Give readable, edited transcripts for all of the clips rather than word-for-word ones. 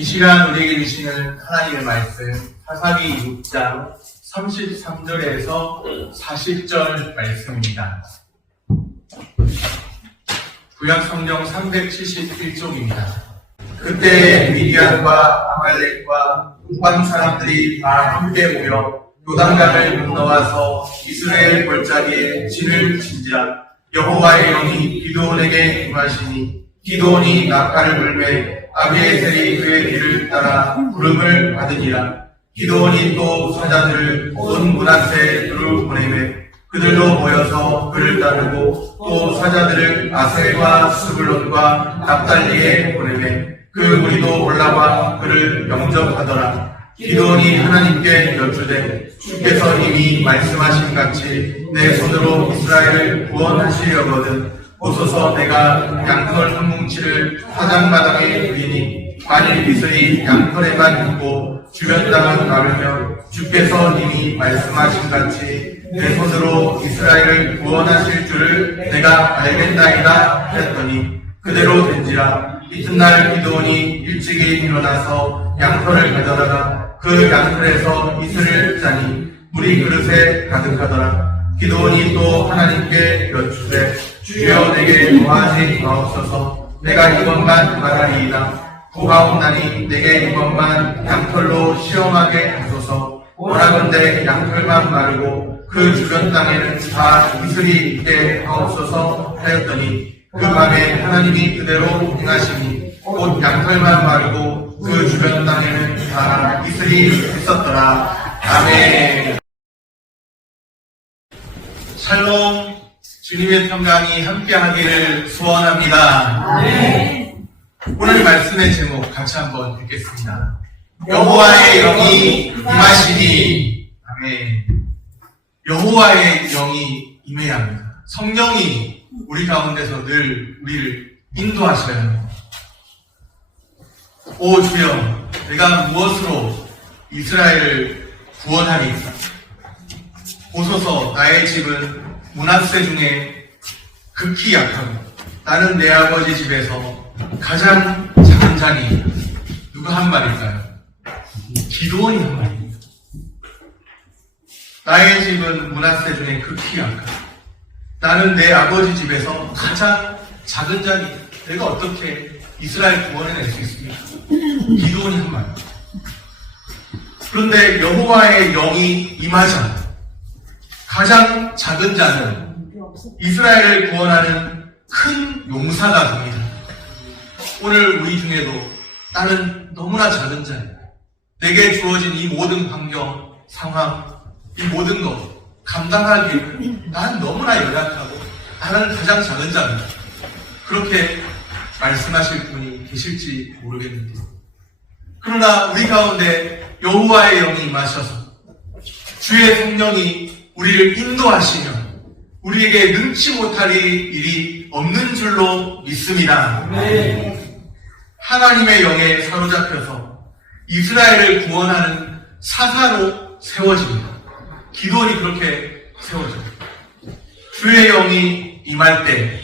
이 시간 우리에게 주시는 하나님의 말씀 사사기 6장 33절에서 40절 말씀입니다. 구약성경 371쪽입니다. 그때 미디안과 아말렉과 동방 사람들이 다 함께 모여 요단강을 건너와서 이스라엘 골짜기에 진을 친지라. 여호와의 영이 기드온에게 임하시니 기드온이 낙타를 물매 아비에셀이 그의 뒤를 따라 부름을 받으니라. 기드온이 또 사자들을 온 므낫세 두루 보내매 그들도 모여서 그를 따르고 또 사자들을 아셀과 스불론과 납달리에 보내매 그 무리도 올라와 그를 영접하더라. 기드온이 하나님께 여쭈되 주께서 이미 말씀하신 같이 내 손으로 이스라엘을 구원하시려거든 보소서. 내가 양털 한 뭉치를 사장마당에 두리니 만일 이슬이 양털에만 있고 주변 땅은 마르면 주께서 이미 말씀하신 같이 내 손으로 이스라엘을 구원하실 줄을 내가 알겠나이다 하였더니 그대로 된지라. 이튿날 기드온이 일찍이 일어나서 양털을 가져다가 그 양털에서 이슬을 짜니 물이 그릇에 가득하더라. 기드온이 또 하나님께 여쭈되 주여 내게 도와지 마옵소서. 내가 이것만 말하리이다. 구하옵나니 내게 이것만 양털로 시험하게 하소서. 원하건대 양털만 마르고 그 주변 땅에는 다 이슬이 있게 하옵소서 하였더니 그 밤에 하나님이 그대로 행하시니 곧 양털만 마르고 그 주변 땅에는 다 이슬이 있었더라. 아멘. 샬롬. 주님의 평강이 함께하기를 소원합니다. 아멘. 오늘 말씀의 제목 같이 한번 읽겠습니다. 여호와의 영이 임하시니. 아멘. 여호와의 영이 임해야 합니다. 성령이 우리 가운데서 늘 우리를 인도하셔야 합니다. 오 주여, 내가 무엇으로 이스라엘을 구원하리까? 보소서. 나의 집은 므낫세 중에 극히 약하고 나는 내 아버지 집에서 가장 작은 자니. 누가 한 말일까요? 기드온이 한 말입니다. 나의 집은 므낫세 중에 극히 약하고 나는 내 아버지 집에서 가장 작은 자니. 내가 어떻게 이스라엘 구원해낼 수 있습니까? 기드온이 한 말. 그런데 여호와의 영이 임하자 가장 작은 자는 이스라엘을 구원하는 큰 용사가 됩니다. 오늘 우리 중에도 나는 너무나 작은 자야. 내게 주어진 이 모든 환경, 상황, 이 모든 것 감당하기에는 난 너무나 연약하고 나는 가장 작은 자입니다. 그렇게 말씀하실 분이 계실지 모르겠는데, 그러나 우리 가운데 여호와의 영이 임하셔서 주의 성령이 우리를 인도하시면 우리에게 능치 못할 일이 없는 줄로 믿습니다. 네. 하나님의 영에 사로잡혀서 이스라엘을 구원하는 사사로 세워집니다. 기드온이 그렇게 세워져요. 주의 영이 임할 때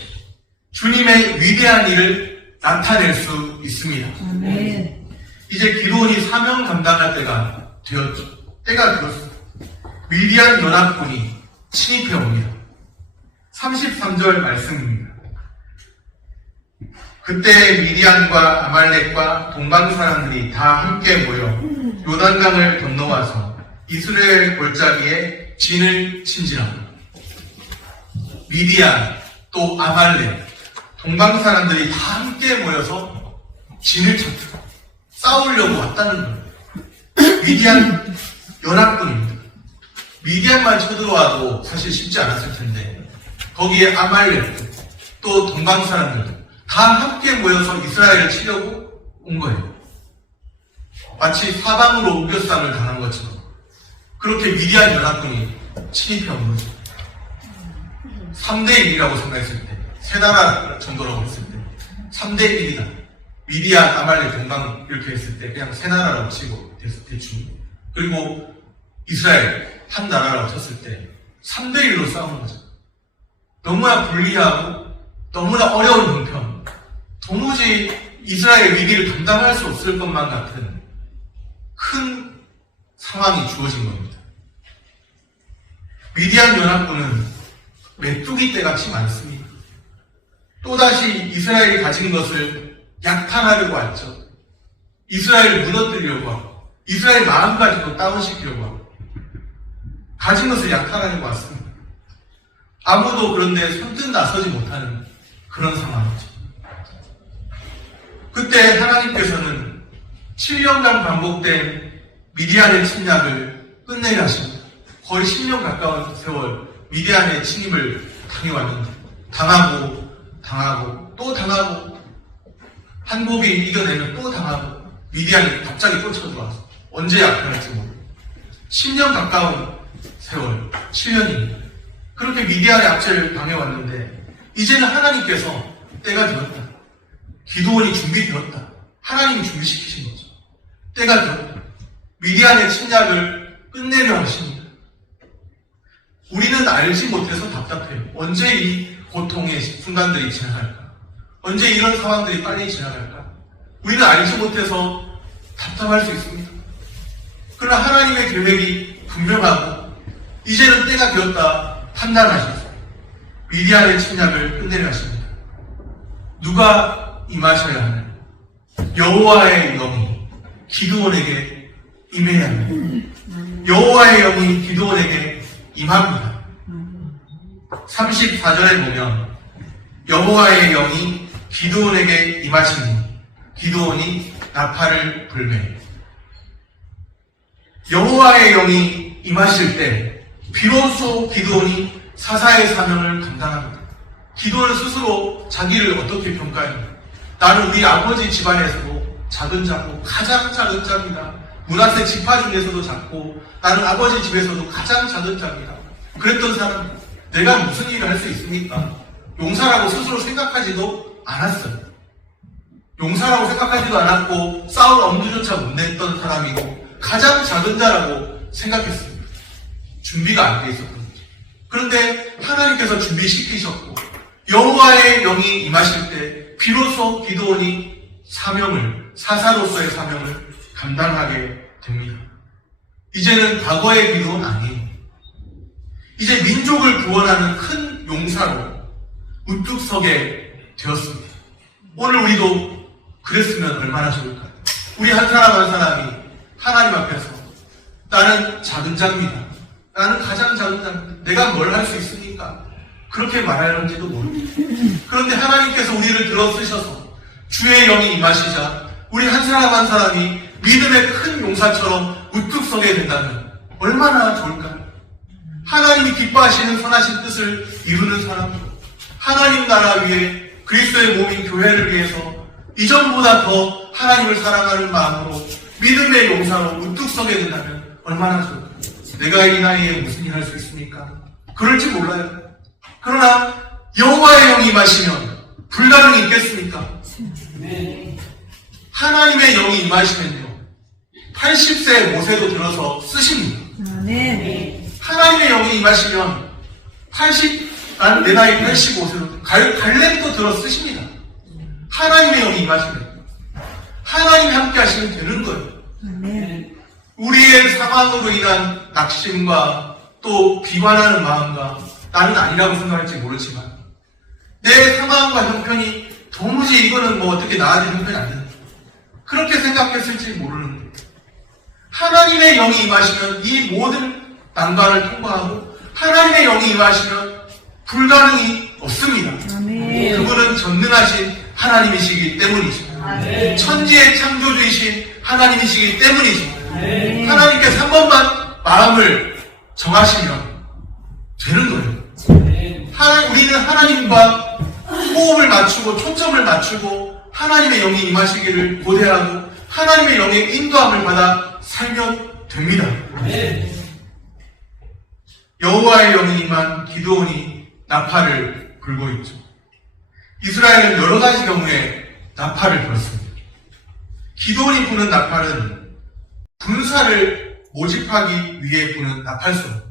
주님의 위대한 일을 나타낼 수 있습니다. 네. 이제 기드온이 사명 감당할 때가 되었죠. 때가 되었습니다. 미디안 연합군이 침입해 옵니다. 33절 말씀입니다. 그때 미디안과 아말렉과 동방 사람들이 다 함께 모여 요단강을 건너와서 이스라엘 골짜기에 진을 친지라. 미디안 또 아말렉 동방 사람들이 다 함께 모여서 진을 쳤다. 싸우려고 왔다는 거예요. 미디안 연합군입니다. 미디안만 쳐들어와도 사실 쉽지 않았을 텐데 거기에 아말렉 또 동방 사람들 다 함께 모여서 이스라엘을 치려고 온 거예요. 마치 사방으로 우겨쌈을 당한 것처럼 그렇게 미디안 연합군이 침입해 온 거죠. 3대1이라고 생각했을 때, 세 나라 정도라고 했을 때 3대1이다. 미디안, 아말렉, 동방 이렇게 했을 때 그냥 세 나라라고 치고 대충, 그리고 이스라엘 한 나라라고 쳤을 때 3대1로 싸우는 거죠. 너무나 불리하고 너무나 어려운 형편, 도무지 이스라엘 위기를 감당할 수 없을 것만 같은 큰 상황이 주어진 겁니다. 미디안 연합군은 메뚜기 떼같이 많습니다. 또다시 이스라엘이 가진 것을 약탈하려고 했죠. 이스라엘을 무너뜨리려고 하고 이스라엘 마음가짐도 다운시키려고 하고 가진 것을 약탈하려고 왔습니다. 아무도 그런데 선뜻 나서지 못하는 그런 상황이죠. 그때 하나님께서는 7년간 반복된 미디안의 침략을 끝내려 하십니다. 거의 10년 가까운 세월 미디안의 침입을 당해왔는데 당하고 또 당하고 한국이 이겨내면 또 당하고 미디안이 갑자기 또 쳐들어와서 언제 약탈할지 모르고 10년 가까운 세월 7년입니다. 그렇게 미디안의 압제를 당해왔는데 이제는 하나님께서 때가 되었다. 기드온이 준비되었다. 하나님이 준비시키신 거죠. 때가 되었다. 미디안의 침략을 끝내려 하십니다. 우리는 알지 못해서 답답해요. 언제 이 고통의 순간들이 지나갈까? 언제 이런 상황들이 빨리 지나갈까? 우리는 알지 못해서 답답할 수 있습니다. 그러나 하나님의 계획이 분명하고 이제는 때가 되었다 판단하셔서 미디안의 침략을 끝내려 하십니다. 누가 임하셔야 하나요? 여호와의 영이 기드온에게 임해야 합니다. 여호와의 영이 기드온에게 임합니다. 34절에 보면 여호와의 영이 기드온에게 임하시니 기드온이 나팔을 불매. 여호와의 영이 임하실 때 비로소 기드온이 사사의 사명을 감당합니다. 기드온은 스스로 자기를 어떻게 평가합니까? 나는 우리 아버지 집안에서도 작은 자고 가장 작은 자입니다. 므낫세 지파 중에서도 작고 나는 아버지 집에서도 가장 작은 자입니다. 그랬던 사람, 내가 무슨 일을 할 수 있습니까? 용사라고 스스로 생각하지도 않았어요. 용사라고 생각하지도 않았고 싸울 엄두조차 못 냈던 사람이고 가장 작은 자라고 생각했습니다. 준비가 안 돼 있었던 거죠. 그런데 하나님께서 준비시키셨고 여호와의 영이 임하실 때 비로소 기드온이 사사로서의 사명을 감당하게 됩니다. 이제는 과거의 기드온 아니에요. 이제 민족을 구원하는 큰 용사로 우뚝 서게 되었습니다. 오늘 우리도 그랬으면 얼마나 좋을까요? 우리 한 사람 한 사람이 하나님 앞에서 나는 작은 자입니다. 나는 가장 작은 자입니다. 내가 뭘 할 수 있습니까? 그렇게 말하는지도 모릅니다. 그런데 하나님께서 우리를 들어 쓰셔서 주의 영이 임하시자 우리 한 사람 한 사람이 믿음의 큰 용사처럼 우뚝 서게 된다면 얼마나 좋을까요? 하나님이 기뻐하시는 선하신 뜻을 이루는 사람, 하나님 나라 위에 그리스도의 몸인 교회를 위해서 이전보다 더 하나님을 사랑하는 마음으로 믿음의 용사로 우뚝 서게 된다면 얼마나 좋을까요? 내가 이 나이에 무슨 일 할 수 있습니까? 그럴지 몰라요. 그러나 여호와의 영이 임하시면 불가능이 있겠습니까? 하나님의 영이 임하시면요 80세 모세도 들어서 쓰십니다. 하나님의 영이 임하시면 내 나이 85세로 갈렙도 들어 쓰십니다. 하나님의 영이 임하시면 하나님이 함께 하시면 되는 거예요. 우리의 상황으로 인한 낙심과 또 비관하는 마음과 나는 아니라고 생각할지 모르지만 내 상황과 형편이 도무지 이거는 뭐 어떻게 나아질 형편이 안 된다. 그렇게 생각했을지 모르는데 하나님의 영이 임하시면 이 모든 난관을 통과하고 하나님의 영이 임하시면 불가능이 없습니다. 그분은 전능하신 하나님이시기 때문이죠. 천지의 창조주이신 하나님이시기 때문이죠. 하나님께서 한 번만 마음을 정하시면 되는 거예요. 우리는 하나님과 호흡을 맞추고 초점을 맞추고 하나님의 영이 임하시기를 고대하고 하나님의 영의 인도함을 받아 살면 됩니다. 여호와의 영이 임한 기드온이 나팔을 불고 있죠. 이스라엘은 여러 가지 경우에 나팔을 불었습니다. 기드온이 부는 나팔은 군사를 모집하기 위해 부는 나팔소입니다.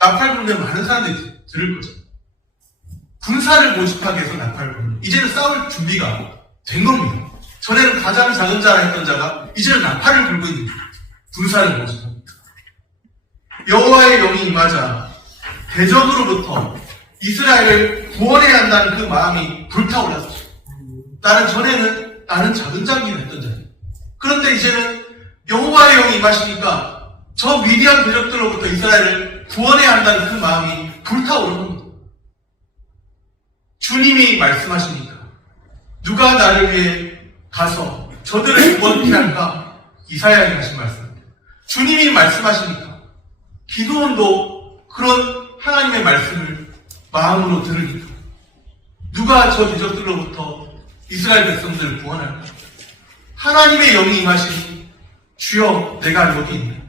나팔 불면 많은 사람들이 들을 거죠. 군사를 모집하기 위해서 나팔을 부릅니다. 이제는 싸울 준비가 된 겁니다. 전에는 가장 작은 자라 했던 자가 이제는 나팔을 불고 있는 군사를 모집합니다. 여호와의 영이 임하자 대적으로부터 이스라엘을 구원해야 한다는 그 마음이 불타올랐죠. 나는 작은 자이긴 했던 자예요. 그런데 이제는 여호와의 영이 임하시니까 저 위대한 대적들로부터 이스라엘을 구원해야 한다는 그 마음이 불타오르는 겁니다. 주님이 말씀하시니까 누가 나를 위해 가서 저들을 구원케 할까? 이사야에 하신 말씀입니다. 주님이 말씀하시니까 기도원도 그런 하나님의 말씀을 마음으로 들으니까 누가 저 대적들로부터 이스라엘 백성들을 구원할까? 하나님의 영이 임하시니 주여 내가 여기 있네.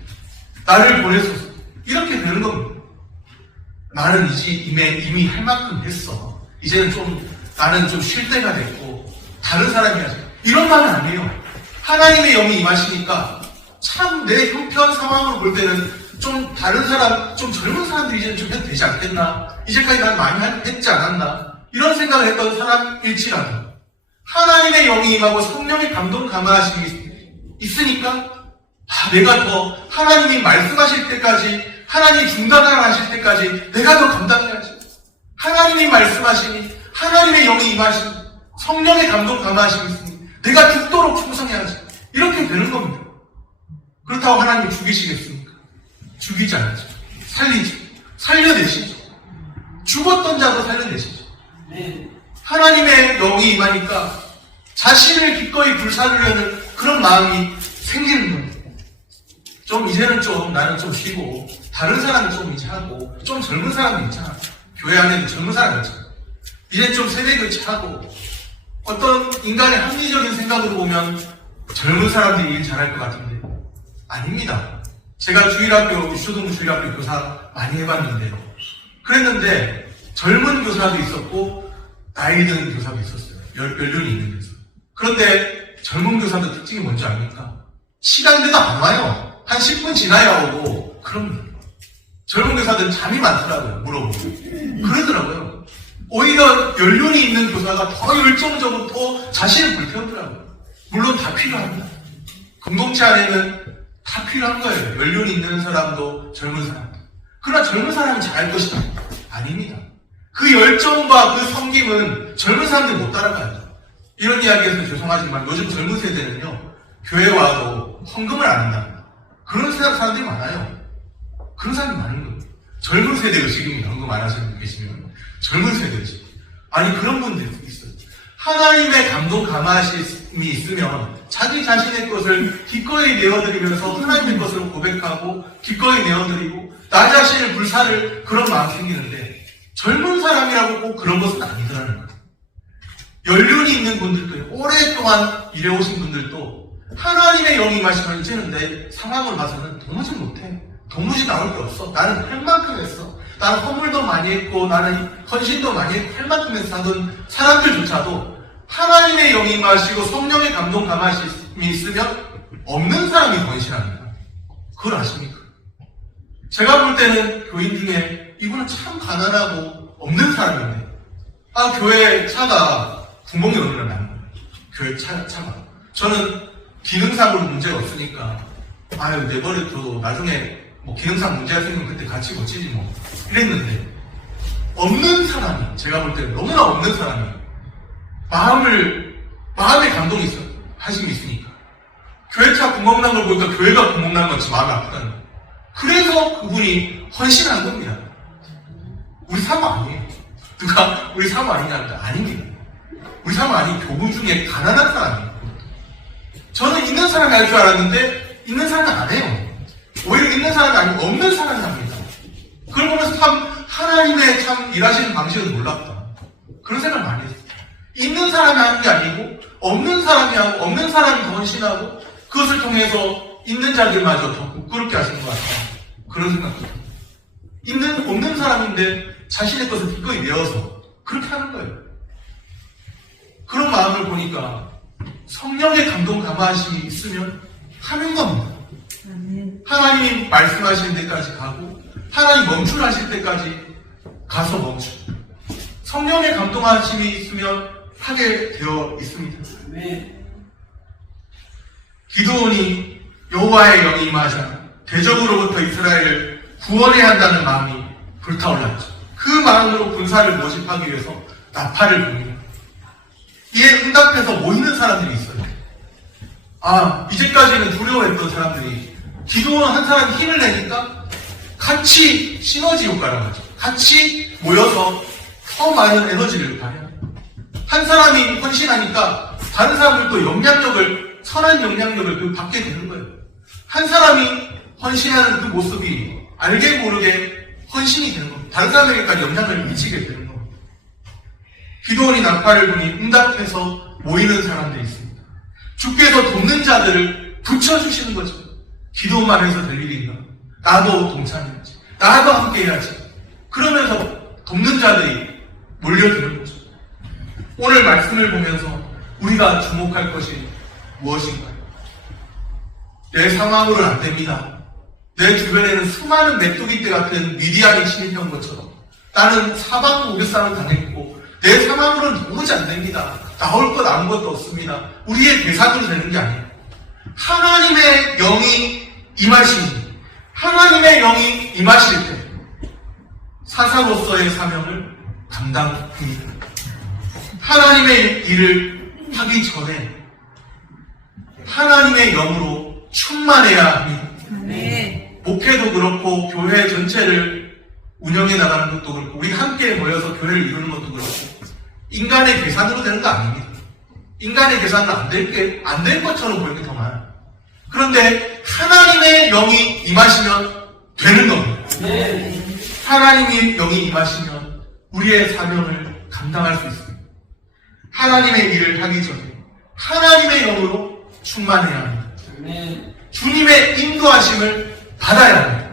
나를 보내소서. 이렇게 되는 겁니다. 나는 이미 할 만큼 했어. 이제는 나는 좀 쉴 때가 됐고 다른 사람이 하자. 이런 말은 아니에요. 하나님의 영이 임하시니까 참 내 형편 상황으로 볼 때는 좀 다른 사람, 좀 젊은 사람들이 이제는 좀 해도 되지 않겠나? 이제까지 난 많이 했지 않았나? 이런 생각을 했던 사람일지라도 하나님의 영이 임하고 성령의 감동 감화하심이 있으니까 내가 더 하나님이 말씀하실 때까지, 하나님이 중단을 하실 때까지 내가 더 감당해야지. 하나님이 말씀하시니 하나님의 영이 임하시니 성령의 감동 감화하심이 있으니 내가 죽도록 충성해야지. 이렇게 되는 겁니다. 그렇다고 하나님이 죽이시겠습니까? 죽이지 않죠. 살려내시죠. 죽었던 자도 살려내시죠. 하나님의 영이 임하니까 자신을 기꺼이 불사르려는 그런 마음이 생기는 겁니다. 이제는 나는 좀 쉬고 다른 사람은 좀 이제 하고 좀 젊은 사람이 있잖아. 교회 안에는 젊은 사람이 있잖아. 이제 좀 세대 교체하고 어떤 인간의 합리적인 생각으로 보면 젊은 사람들이 일 잘할 것 같은데 아닙니다. 제가 유초동 주일학교 교사 많이 해봤는데요. 그랬는데 젊은 교사도 있었고 나이 드는 교사도 있었어요. 연륜이 있는 교사. 그런데 젊은 교사도 특징이 뭔지 압니까? 시간대도 안 와요. 한 10분 지나야 오고 그럼 젊은 교사들은 잠이 많더라고요. 물어보고 그러더라고요. 오히려 연륜이 있는 교사가 더 열정적으로 더 자신을 불태우더라고요. 물론 다 필요합니다. 공동체 안에는 다 필요한 거예요. 연륜이 있는 사람도 젊은 사람도. 그러나 젊은 사람이 잘할 것이다. 아닙니다. 그 열정과 그 섬김은 젊은 사람들이 못 따라가요. 이런 이야기해서 죄송하지만 요즘 젊은 세대는요. 교회 와도 헌금을 안 한다. 그런 사람들이 많아요. 그런 사람이 많은 거예요. 젊은 세대 의식입니다. 헌금 안 하시는 분 계시면. 젊은 세대 의식. 아니 그런 분들이 있어요. 하나님의 감동 감화심이 있으면 자기 자신의 것을 기꺼이 내어드리면서 하나님의 것을 고백하고 기꺼이 내어드리고 나 자신을 불사를 그런 마음이 생기는데 젊은 사람이라고 꼭 그런 것은 아니더라는 거예요. 연륜이 있는 분들도 오랫동안 일해오신 분들도 하나님의 영이 임하시면 이제는 내 상황을 봐서는 도무지 못해. 도무지 나올 게 없어. 나는 할 만큼 했어. 나는 헌물도 많이 했고 나는 헌신도 많이 했고 할 만큼 해서 하던 사람들조차도 하나님의 영이 임하시고 성령의 감동 감화심이 있으면 없는 사람이 헌신합니다. 그걸 아십니까? 제가 볼 때는 교인 중에 이분은 참 가난하고 없는 사람인데 교회 차가 구멍이 어느 날 나는 거예요. 교회 차가. 저는 기능상으로 문제가 없으니까 내버려둬도 나중에 기능상 문제가 생기면 그때 같이 고치지 이랬는데 없는 사람이 제가 볼 때는 너무나 없는 사람이 마음의 감동이 있어요. 하심이 있으니까 교회차 구멍 난 걸 보니까 교회가 구멍 난 것이 마음이 아프다는 거예요. 그래서 그분이 헌신한 겁니다. 우리 사모 아니에요. 누가 우리 사모 아니냐는데 아닙니다. 우리 사모 아닌 교부 중에 가난한 사람이에요. 저는 있는 사람이 할 줄 알았는데 있는 사람은 안 해요. 오히려 있는 사람이 아니고 없는 사람이 합니다. 그걸 보면서 참 하나님의 참 일하시는 방식은 놀랍다. 그런 생각을 많이 했어요. 있는 사람이 하는 게 아니고 없는 사람이 하고 없는 사람이 더 헌신하고 그것을 통해서 있는 자들마저 더 부끄럽게 하시는 것 같다. 그런 생각도 들어요. 없는 사람인데 자신의 것을 기꺼이 내어서 그렇게 하는 거예요. 그런 마음을 보니까 성령의 감동 감화하심이 있으면 하는 겁니다. 하나님이 말씀하시는 데까지 가고 하나님 멈추라실 때까지 가서 멈추. 성령의 감동하심이 있으면 하게 되어 있습니다. 기드온이 여호와의 영이 임하자 대적으로부터 이스라엘을 구원해야 한다는 마음이 불타올랐죠. 그 마음으로 군사를 모집하기 위해서 나팔을 붑니다. 이에 응답해서 모이는 사람들이 있어요. 이제까지는 두려워했던 사람들이 기드온 한 사람이 힘을 내니까 같이 시너지 효과라고 하죠. 같이 모여서 더 많은 에너지를 발휘합니다. 한 사람이 헌신하니까 다른 사람들도 영향력을, 선한 영향력을 받게 되는 거예요. 한 사람이 헌신하는 그 모습이 알게 모르게 헌신이 되는 겁니다. 다른 사람에게까지 영향을 미치게 되는 겁니다. 기드온이 나팔을 부니 응답해서 모이는 사람들이 있습니다. 주께서 돕는 자들을 붙여주시는 거죠. 기도만 해서 될 일인가? 나도 동참해야지. 나도 함께 해야지. 그러면서 돕는 자들이 몰려드는 거죠. 오늘 말씀을 보면서 우리가 주목할 것이 무엇인가요? 내 상황으로는 안 됩니다. 내 주변에는 수많은 메뚜기떼 같은 미디안이 침입한 것처럼 나는 사방 오랫사람 당했고 내 상황으로는 도무지 안 됩니다. 나올 것 아무것도 없습니다. 우리의 계산으로 되는 게 아니에요. 하나님의 영이 임하시니 하나님의 영이 임하실 때 사사로서의 사명을 감당합니다. 하나님의 일을 하기 전에 하나님의 영으로 충만해야 합니다. 목회도 그렇고 교회 전체를 운영해 나가는 것도 그렇고 우리 함께 모여서 교회를 이루는 것도 그렇고 인간의 계산으로 되는 거 아닙니다. 인간의 계산은 안 될 것처럼 보이는 게 더 많아요. 그런데 하나님의 영이 임하시면 되는 겁니다. 하나님의 영이 임하시면 우리의 사명을 감당할 수 있습니다. 하나님의 일을 하기 전에 하나님의 영으로 충만해야 합니다. 주님의 인도하심을 받아야 합니다.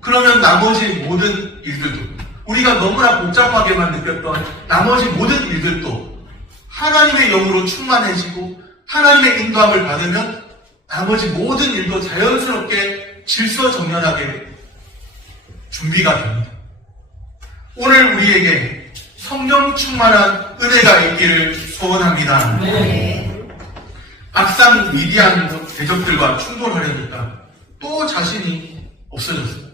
그러면 나머지 모든 일들도 우리가 너무나 복잡하게만 느꼈던 나머지 모든 일들도 하나님의 영으로 충만해지고 하나님의 인도함을 받으면 나머지 모든 일도 자연스럽게 질서정연하게 준비가 됩니다. 오늘 우리에게 성령 충만한 은혜가 있기를 소원합니다. 막상 미디안 대적들과 충돌하려니까 또 자신이 없어졌어요.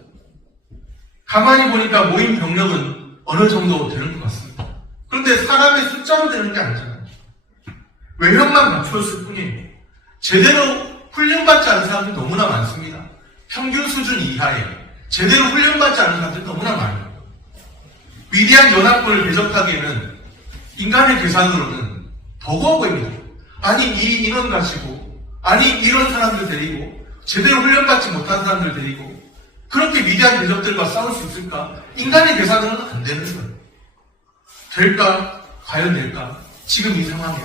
가만히 보니까 모인 병력은 어느 정도 되는 것 같습니다. 그런데 사람의 숫자로 되는 게 아니잖아요. 외형만 갖추었을 뿐이에요. 제대로 훈련받지 않은 사람들이 너무나 많습니다. 평균 수준 이하에 제대로 훈련받지 않은 사람들이 너무나 많아요. 위대한 연합군을 대적하기에는 인간의 계산으로는 버거워 보입니다. 아니 이 인원 가지고 아니 이런 사람들 데리고 제대로 훈련받지 못한 사람들 데리고 그렇게 위대한 대적들과 싸울 수 있을까? 인간의 계산으로는 안 되는 거예요. 될까? 과연 될까? 지금 이 상황에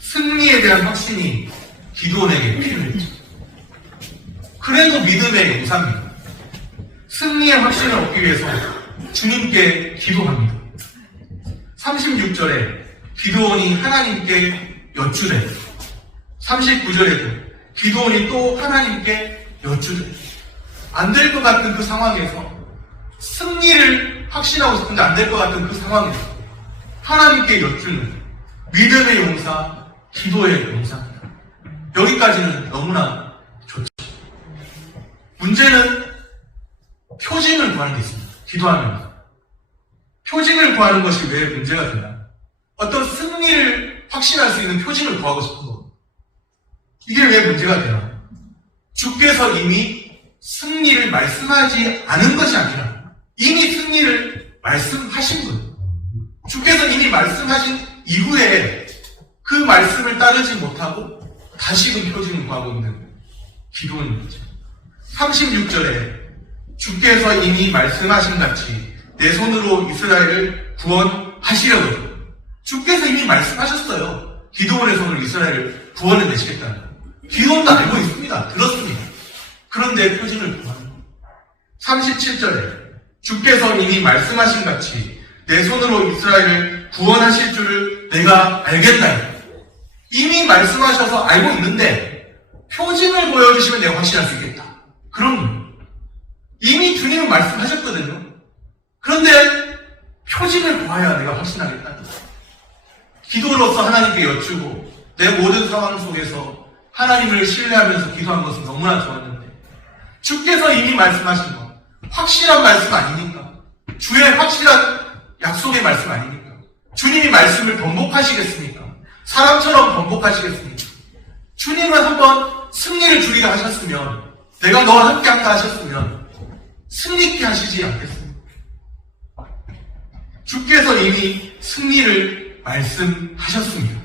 승리에 대한 확신이 기드온에게 필요했죠. 그래도 믿음의 용사입니다. 승리의 확신을 얻기 위해서 주님께 기도합니다. 36절에 기드온이 하나님께 여쭈래. 39절에도 기드온이 또 하나님께 여쭈래. 안 될 것 같은 그 상황에서 승리를 확신하고 싶은데 안 될 것 같은 그 상황에서 하나님께 여쭈는 믿음의 용사, 기도의 용사입니다. 여기까지는 너무나 좋죠. 문제는 표징을 구하는 게 있습니다. 기도하면서. 표징을 구하는 것이 왜 문제가 되나? 어떤 승리를 확신할 수 있는 표징을 구하고 싶은 거. 이게 왜 문제가 되나? 주께서 이미 승리를 말씀하지 않은 것이 아니라 이미 승리를 말씀하신 거예요. 주께서 이미 말씀하신 이후에 그 말씀을 따르지 못하고 다시금 표징을 구하고 있는 기도인 거죠. 36절에 주께서 이미 말씀하신 같이 내 손으로 이스라엘을 구원하시려고 주께서 이미 말씀하셨어요. 기드온의 손으로 이스라엘을 구원해내시겠다는 거예요. 기드온도 알고 있습니다. 들었습니다. 그런데 표징을 구하는 거예요. 37절에 주께서 이미 말씀하신 같이 내 손으로 이스라엘을 구원하실 줄을 내가 알겠다. 이미 말씀하셔서 알고 있는데 표징을 보여주시면 내가 확신할 수 있겠다. 그럼 이미 주님은 말씀하셨거든요. 그런데 표징을 보아야 내가 확신하겠다. 기도로서 하나님께 여쭈고 내 모든 상황 속에서 하나님을 신뢰하면서 기도한 것은 너무나 좋았는데 주께서 이미 말씀하신 것, 확실한 말씀 아닙니까? 주의 확실한 약속의 말씀 아닙니까? 주님이 말씀을 번복하시겠습니까? 사람처럼 번복하시겠습니까? 주님은 한번 승리를 주리라 하셨으면, 내가 너와 함께 한다 하셨으면 승리케 하시지 않겠습니까? 주께서 이미 승리를 말씀하셨습니다.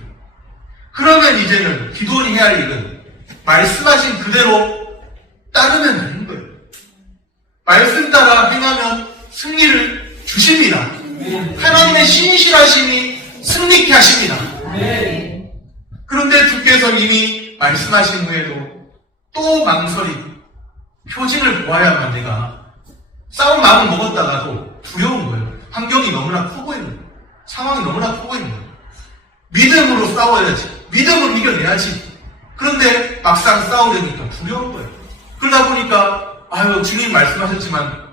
그러면 이제는 기도원이 해야 할 일은 말씀하신 그대로 따르면 되는 거예요. 말씀 따라 행하면 승리를 주십니다. 하나님의 신실하심이 승리케 하십니다. 그런데 주께서 이미 말씀하신 후에도 또 망설이고 표징을 보아야만 내가 싸움 마음을 먹었다가도 두려운 거예요. 환경이 너무나 커 보이는 거예요. 상황이 너무나 커 보이는 거예요. 믿음으로 싸워야지. 믿음으로 이겨내야지. 그런데 막상 싸우려니까 두려운 거예요. 그러다 보니까 아유, 주님 말씀하셨지만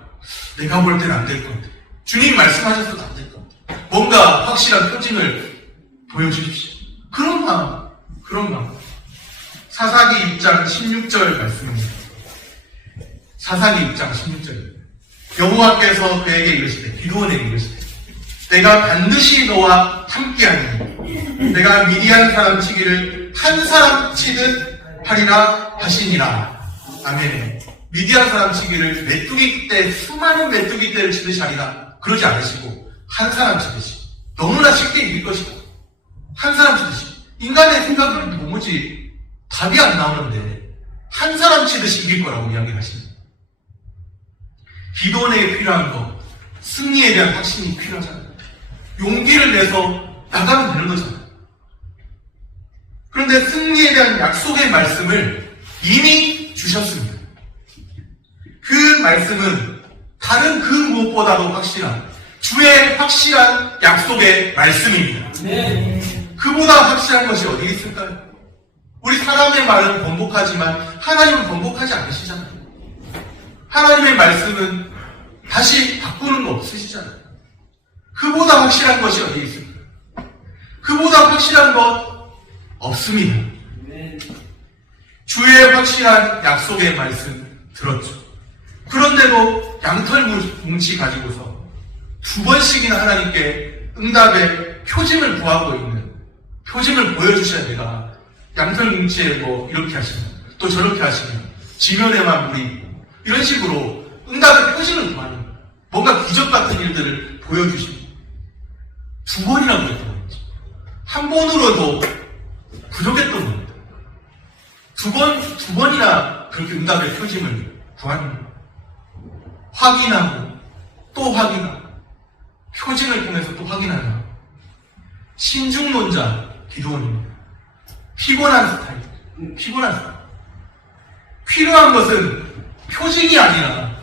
내가 볼 때는 안 될 것 같아. 주님 말씀하셨어도 안 될 것 같아. 뭔가 확실한 표징을 보여주십시오. 그런 마음. 사사기 6장 16절 말씀입니다. 사사기 6장 16절. 여호와께서 그에게 이르시되, 기드온에게 이르시되, 내가 반드시 너와 함께하니 내가 미디안 사람 치기를 한 사람 치듯 하리라 하시니라. 아멘. 미디안 사람 치기를 메뚜기 떼, 수많은 메뚜기 떼를 치듯이 하리라. 그러지 않으시고 한 사람 치듯이. 너무나 쉽게 이길 것이다. 한 사람 치듯이. 인간의 생각은 도무지 답이 안 나오는데 한 사람 치듯이 이길 거라고 이야기하십니다. 기도원에게 필요한 거, 승리에 대한 확신이 필요하잖아요. 용기를 내서 나가면 되는 거잖아요. 그런데 승리에 대한 약속의 말씀을 이미 주셨습니다. 그 말씀은 다른 그 무엇보다도 확실한 주의 확실한 약속의 말씀입니다. 그보다 확실한 것이 어디 있을까요? 우리 사람의 말은 번복하지만 하나님은 번복하지 않으시잖아요. 하나님의 말씀은 다시 바꾸는 거 없으시잖아요. 그보다 확실한 것이 어디 있을까요? 그보다 확실한 것 없습니다. 주의 확실한 약속의 말씀 들었죠. 그런데도 양털 뭉치 가지고서 두 번씩이나 하나님께 응답의 표징을 구하고 있는, 표징을 보여주셔야 내가 양털 뭉치에 뭐 이렇게 하시면 또 저렇게 하시면 지면에만 물이 이런 식으로 응답의 표징을 구하는 거예요. 뭔가 기적 같은 일들을 보여주시고 두 번이나 그랬던 거죠. 한 번으로도 부족했던 겁니다. 두 번이나 그렇게 응답의 표징을 구하는 거예요. 확인하고 또 확인하고 표징을 통해서 또 확인하는 신중론자 기도원입니다. 피곤한 스타일. 필요한 것은 표징이 아니라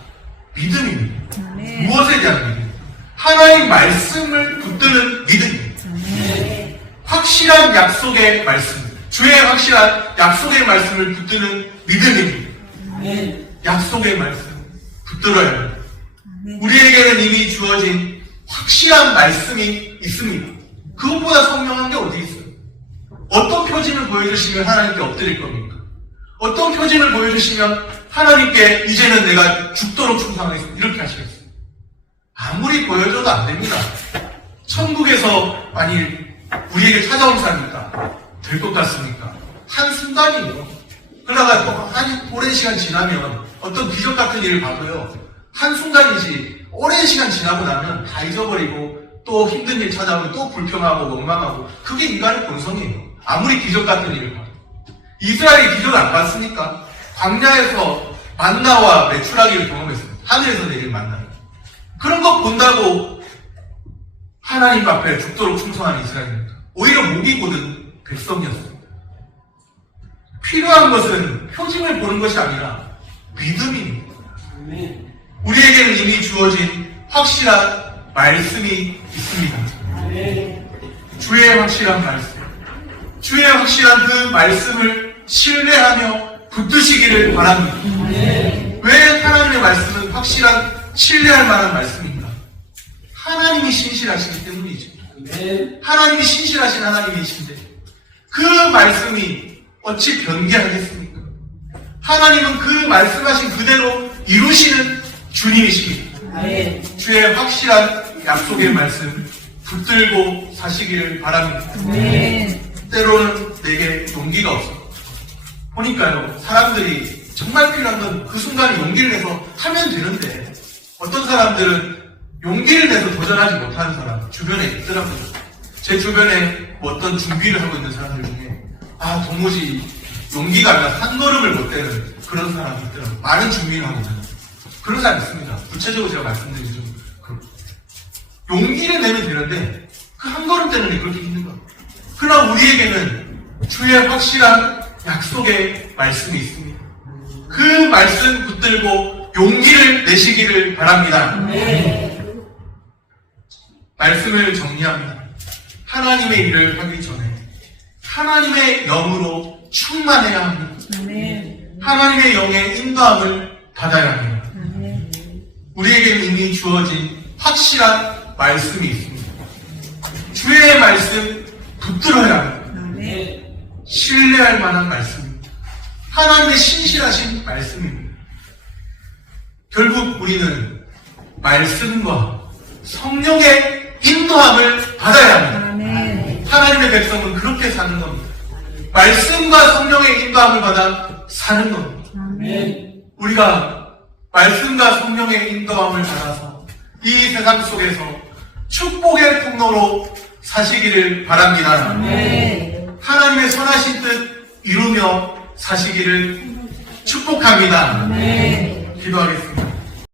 믿음입니다. 무엇에 대한 믿음? 하나님 말씀을 붙드는 믿음입니다. 확실한 약속의 말씀, 주의 확실한 약속의 말씀을 붙드는 믿음입니다. 약속의 말씀 붙들어야 합니다. 우리에게는 이미 주어진 확실한 말씀이 있습니다. 그것보다 선명한 게 어디 있어요? 어떤 표징을 보여주시면 하나님께 엎드릴 겁니까? 어떤 표징을 보여주시면 하나님께 이제는 내가 죽도록 충성하겠습니다. 이렇게 하시겠어요? 아무리 보여줘도 안 됩니다. 천국에서 만일 우리에게 찾아온 사람이니까 될 것 같습니까? 한순간이에요. 그러다가 또 한 오랜 시간 지나면 어떤 기적 같은 일을 봐도요. 한순간이지 오랜 시간 지나고 나면 다 잊어버리고 또 힘든 일 찾아오면 또 불평하고 원망하고 그게 인간의 본성이에요. 아무리 기적 같은 일을 봐도. 이스라엘이 기적을 안 봤습니까? 광야에서 만나와 메추라기를 경험했습니다. 하늘에서 내린 만나. 그런 거 본다고 하나님 앞에 죽도록 충성한 이스라엘입니까? 오히려 목이 고든 백성이었습니다. 필요한 것은 표징을 보는 것이 아니라 믿음입니다. 우리에게는 이미 주어진 확실한 말씀이 있습니다. 주의 확실한 말씀. 주의 확실한 그 말씀을 신뢰하며 붙드시기를 바랍니다. 왜 하나님의 말씀은 확실한 신뢰할 만한 말씀입니다. 하나님이 신실하시기 때문이죠. 하나님이 신실하신 하나님이신데 그 말씀이 어찌 변개하겠습니까? 하나님은 그 말씀하신 그대로 이루시는 주님이십니다. 주의 확실한 약속의 말씀 붙들고 사시기를 바랍니다. 때로는 내게 용기가 없어. 보니까요, 사람들이 정말 필요한 건 그 순간에 용기를 내서 하면 되는데, 어떤 사람들은 용기를 내서 도전하지 못하는 사람 주변에 있더라고요. 제 주변에 뭐 어떤 준비를 하고 있는 사람들 중에 도무지 용기가 안 나서 한 걸음을 못 떼는 그런 사람이 있더라고요. 많은 준비를 하고 있는 그런 사람 있습니다. 구체적으로 제가 말씀드리면 좀 용기를 내면 되는데 그 한 걸음 떼는 게 그렇게 힘든 거예요. 그러나 우리에게는 주의 확실한 약속의 말씀이 있습니다. 그 말씀 붙들고 용기를 내시기를 바랍니다. 말씀을 정리합니다. 하나님의 일을 하기 전에 하나님의 영으로 충만해야 합니다. 하나님의 영의 인도함을 받아야 합니다. 우리에게는 이미 주어진 확실한 말씀이 있습니다. 주의 말씀 붙들어야 합니다. 신뢰할 만한 말씀입니다. 하나님의 신실하신 말씀입니다. 결국 우리는 말씀과 성령의 인도함을 받아야 합니다. 하나님의 백성은 그렇게 사는 겁니다. 말씀과 성령의 인도함을 받아 사는 겁니다. 우리가 말씀과 성령의 인도함을 받아서 이 세상 속에서 축복의 통로로 사시기를 바랍니다. 하나님의 선하신 뜻 이루며 사시기를 축복합니다. 기도하겠습니다.